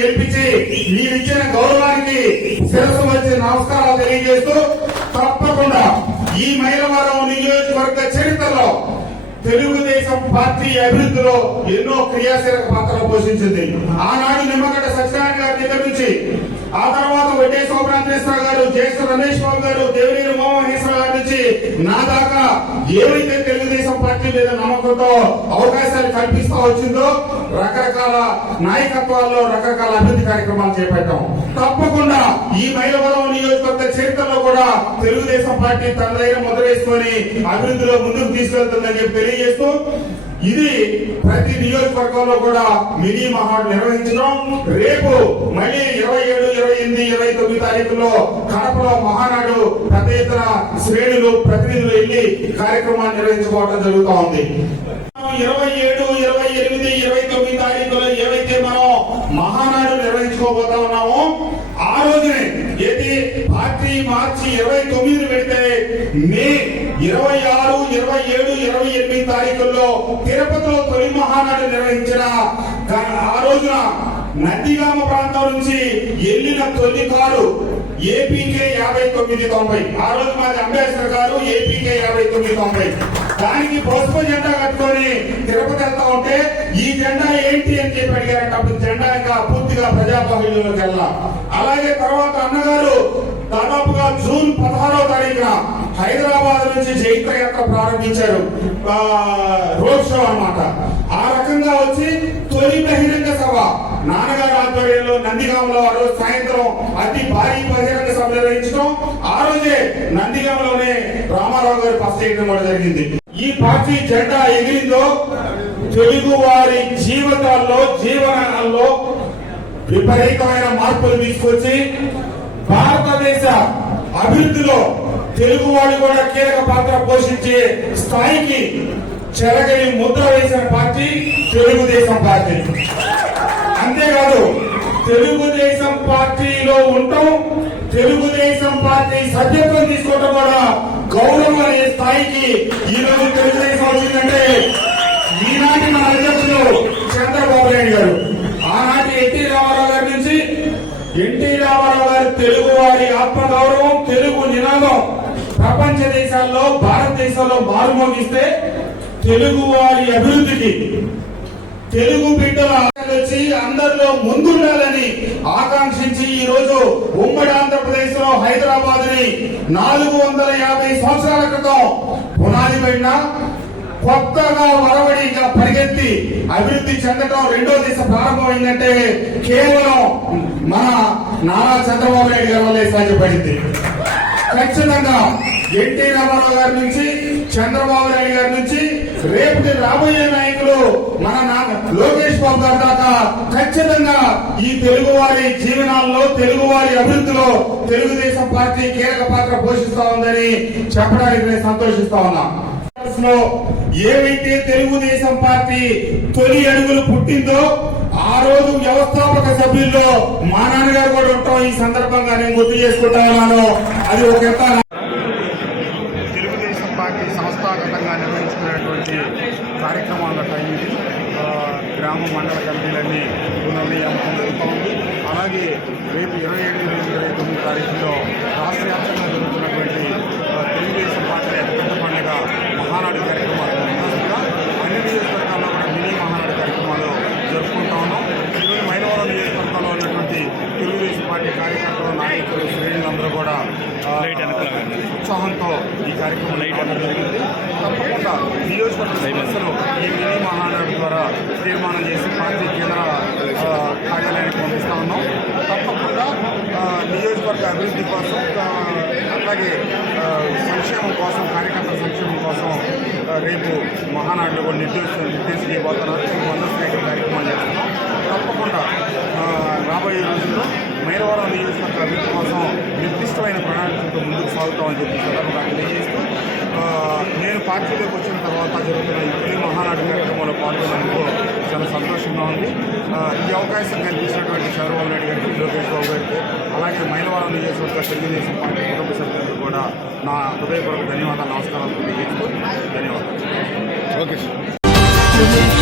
గెలిపించి మీరిచ్చిన గౌరవానికి శిరస్సు వచ్చి నమస్కారాలు తెలియజేస్తూ తప్పకుండా ఈ మైలవరం నియోజకవర్గ చరిత్రలో తెలుగుదేశం పార్టీ అభివృద్ధిలో ఎన్నో క్రియాశీలక పాత్రలు పోషించింది. ఆనాడు నిమ్మగడ్డ సత్యనారాయణ గారి దగ్గర నుంచి ఆ తర్వాత వడ్డే శోభనాథేశ్వర గారు, జ్యేష్ఠ రమేష్ బాబు గారు, దేవినేని మోహనేశ్వర గారి నుంచి నా దాకా ఏవైతే తెలుగుదేశం పార్టీ మీద నమ్మకంతో అవకాశాలు కల్పిస్తూ వచ్చిందో రకరకాల నాయకత్వాల్లో రకరకాల అభివృద్ధి కార్యక్రమాలు చేపట్టాం. తప్పకుండా ఈ మైలవరం నియోజకవర్గ చరిత్రలో కూడా తెలుగుదేశం పార్టీ తన దగ్గర ముద్ర వేసుకొని అభివృద్ధిలో ముందుకు తీసుకెళ్తుందని చెప్పి తెలియజేస్తూ ఇది ప్రతి నియోజకవర్గంలో కూడా మినీ మహాడ్ నిర్వహించడం. రేపు మళ్ళీ 27, 28, 29 తారీఖుల్లో కడపలో మహానాడు పెద్ద ఎత్తున శ్రేణులు ప్రతినిధులు వెళ్లి కార్యక్రమాన్ని నిర్వహించుకోవడం జరుగుతూ ఉంది. 27, 28, 29 తారీఖుల్లో ఏవైతే మనం మహానాడు నిర్వహించుకోబోతా ఉన్నామో ఆ రోజునే ఏది పార్టీ మార్చి 29 పెడితే మే 26, 27, 28 తారీఖుల్లో తిరుపతిలో తొలి మహానాడు నిర్వహించిన ఆ రోజున నందిగామ ప్రాంతం నుంచి వెళ్లిన తొలి కారు ఏపీకే 5990. ఆ రోజు మాది అంబేద్కర్ గారు ఏపీకే 5990. దానికి పసుపు జెండా కట్టుకొని తిరుపతి వెళ్తా ఉంటే ఈ జెండా ఏంటి అని చెప్పి అడిగారంటే అప్పుడు జెండా ఇంకా పూర్తిగా ప్రజాబాహుల్యంలోకి వెళ్ళా. అలాగే తర్వాత అన్నగారు దాదాపుగా జూన్ 16వ తారీఖున హైదరాబాద్ నుంచి చైత్ర యాత్ర ప్రారంభించారు, రోడ్ షో అన్నమాట. ఆ రకంగా వచ్చి తొలి బహిరంగ సభ నాన్నగారు ఆధ్వర్యంలో నందిగామలో ఆ రోజు సాయంత్రం అతి భారీ బహిరంగ సభ నిర్వహించడం. ఆ రోజే నందిగామలోనే రామారావు గారు ఫస్ట్ చేయడం కూడా జరిగింది. ఈ పార్టీ జెండా ఎగిరిందో తెలుగు వారి జీవితాల్లో జీవనాల్లో విపరీతమైన మార్పులు తీసుకొచ్చి భారతదేశ అభివృద్ధిలో తెలుగు వాళ్ళు కూడా కీలక పాత్ర పోషించే స్థాయికి చెరగని ముద్ర వేసిన పార్టీ తెలుగుదేశం పార్టీ. అంతేకాదు తెలుగుదేశం పార్టీలో ఉండటం, తెలుగుదేశం పార్టీ సభ్యత్వం తీసుకోవడం కూడా గౌరవం అనే స్థాయికి ఈ రోజు తెలుగుదేశం వచ్చిందంటే ఈనాటి మన అధ్యక్షులు చంద్రబాబు నాయుడు గారు, ఆనాటి ఎన్టీ రామారావు గారి నుంచి ఎన్టీ రామారావు గారి తెలుగు వారి ఆత్మగౌరవం, తెలుగు నినాదం ప్రపంచ దేశాల్లో భారతదేశంలో మారుమోగిస్తే తెలుగు వారి అభివృద్ధికి తెలుగు బిడ్డల వచ్చి అందరిలో ముందుండాలని ఆకాంక్షించి ఈ రోజు ఉమ్మడి ఆంధ్రప్రదేశ్ లో హైదరాబాద్ ని 450 సంవత్సరాల క్రితం పునాది పడిన కొత్తగా వరవడిగా పరిగెత్తి అభివృద్ధి చెందడం రెండో దశ ప్రారంభమైందంటే కేవలం మన నారా చంద్రబాబు నాయుడు గారి వల్లే సాధ్యపడింది. ఖచ్చితంగా ఎన్టీ రామారావు గారి నుంచి చంద్రబాబు నాయుడు గారి నుంచి రేపు రాబోయే నాయకులు మన లోకేష్ బాబు గారి దాకా ఖచ్చితంగా ఈ తెలుగు వారి జీవనాల్లో తెలుగు వారి అభివృద్ధిలో తెలుగుదేశం పార్టీ కీలక పాత్ర పోషిస్తా ఉందని చెప్పడానికి నేను సంతోషిస్తా ఉన్నా. ఏవైతే తెలుగుదేశం పార్టీ తొలి అడుగులు పుట్టిందో ఆ రోజు వ్యవస్థాపక సభ్యుల్లో మా నాన్నగారు కూడా ఉంటాం. ఈ సందర్భంగా నేను గుర్తు చేసుకుంటా ఉన్నాను. అది ఒక తెలుగుదేశం పార్టీ సంస్థాగతంగా నిర్వహించుకునేటువంటి కార్యక్రమాల టైంకి గ్రామ మండల కమిటీలన్నీ పునర్నియామకం జరుగుతూ ఉంది. అలాగే రేపు 27, 29 తారీఖుల్లో రాష్ట్ర వ్యాప్తంగా జరుగుతున్నటువంటి తెలుగుదేశం పార్టీ అతిపెద్ద పండుగ మహానాడు కార్యక్రమాలు ముందస్తుగా అన్ని నియోజకవర్గాల్లో కూడా మినీ మహానాడు కార్యక్రమాలు జరుపుకుంటా ఉన్నాం. ఈరోజు మైలవరం నియోజకవర్గంలో ఉన్నటువంటి తెలుగుదేశం పార్టీ కార్యకర్తలు, నాయకులు, శ్రేణులందరూ కూడా ఉత్సాహంతో ఈ కార్యక్రమం చేయడం జరిగింది. తప్పకుండా నియోజకవర్గ సమస్యలు ఈ మినీ మహానాడు ద్వారా తీర్మానం చేసి పార్టీ కేంద్ర కార్యాలయానికి పంపిస్తా ఉన్నాం. తప్పకుండా నియోజకవర్గ అభివృద్ధి కోసం అట్లాగే సంక్షేమం కోసం, కార్యకర్తల సంక్షేమం కోసం రేపు మహానాడులో కూడా నిర్దేశించబోతున్నారు. వందస్నేహిత కార్యక్రమాలు చేస్తున్నాం. తప్పకుండా రాబోయే రోజుల్లో మైలవరం నియోజకవర్గ అభివృద్ధి కోసం నిర్దిష్టమైన ప్రణాళికలతో ముందుకు సాగుతామని చెప్పి సందర్భంగా తెలియజేస్తూ నేను పార్టీలోకి వచ్చిన తర్వాత జరుగుతున్న ఈ తొలి మహానాడు కార్యక్రమంలో పాల్గొన్నందుకు చాలా సంతోషంగా ఉంది. ఈ అవకాశం కల్పించినటువంటి చంద్రబాబు నాయుడు గారికి, లోకేష్ బాబు గారికి, అలాగే మైలవరం నియోజకవర్గ తెలుగుదేశం పార్టీ కుటుంబ సభ్యులకు కూడా నా హృదయపూర్వక ధన్యవాదాలు, నమస్కారాలు తెలియజేస్తూ ధన్యవాదాలు. ఓకే. Information